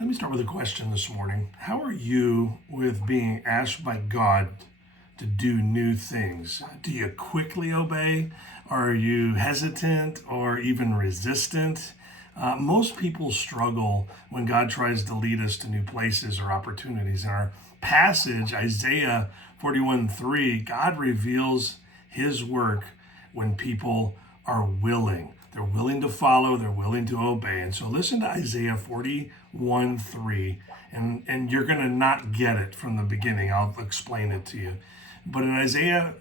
Let me start with a question this morning. How are you with being asked by God to do new things? Do you quickly obey? Are you hesitant or even resistant? Most people struggle when God tries to lead us to new places or opportunities. In our passage, Isaiah 41:3, God reveals his work when people are willing. They're willing to follow, they're willing to obey. And so listen to Isaiah 41:3, and you're going to not get it from the beginning. I'll explain it to you. But in Isaiah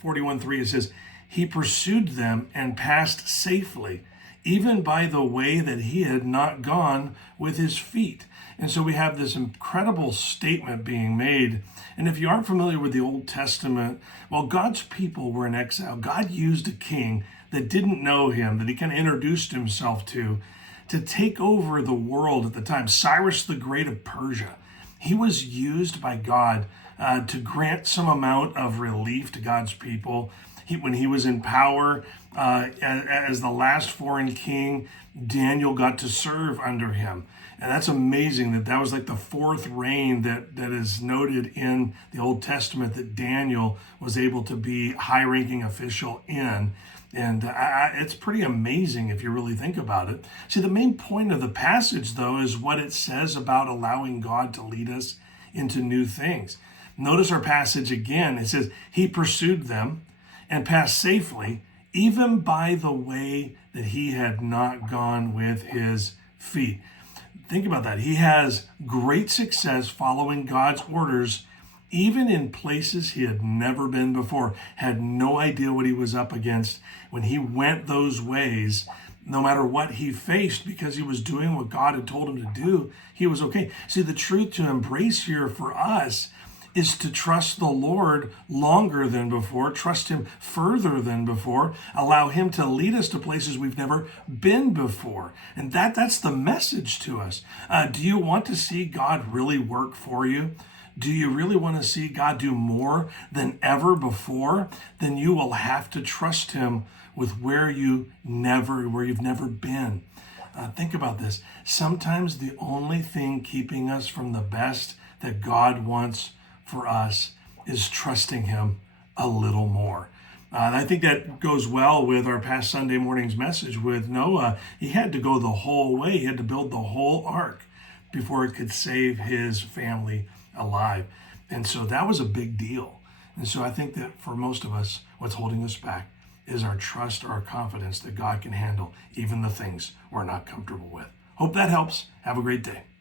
41:3, it says, He pursued them and passed safely, even by the way that he had not gone with his feet. And so we have this incredible statement being made. And if you aren't familiar with the Old Testament, while God's people were in exile, God used a king that didn't know him, that he kind of introduced himself to take over the world at the time. Cyrus the Great of Persia. He was used by God to grant some amount of relief to God's people. When he was in power as the last foreign king, Daniel got to serve under him. And that's amazing that was like the fourth reign that is noted in the Old Testament that Daniel was able to be high-ranking official in. And it's pretty amazing if you really think about it. See, the main point of the passage, though, is what it says about allowing God to lead us into new things. Notice our passage again. It says, He pursued them and passed safely, even by the way that he had not gone with his feet. Think about that. He has great success following God's orders, even in places he had never been before, had no idea what he was up against. When he went those ways, no matter what he faced, because he was doing what God had told him to do, he was okay. See, the truth to embrace here for us is to trust the Lord longer than before, trust him further than before, allow him to lead us to places we've never been before. And that's the message to us. Do you want to see God really work for you? Do you really want to see God do more than ever before? Then you will have to trust him with where you've never been. Think about this. Sometimes the only thing keeping us from the best that God wants for us is trusting him a little more. And I think that goes well with our past Sunday morning's message with Noah. He had to go the whole way. He had to build the whole ark before it could save his family alive. And so that was a big deal. And so I think that for most of us, what's holding us back is our trust or our confidence that God can handle even the things we're not comfortable with. Hope that helps. Have a great day.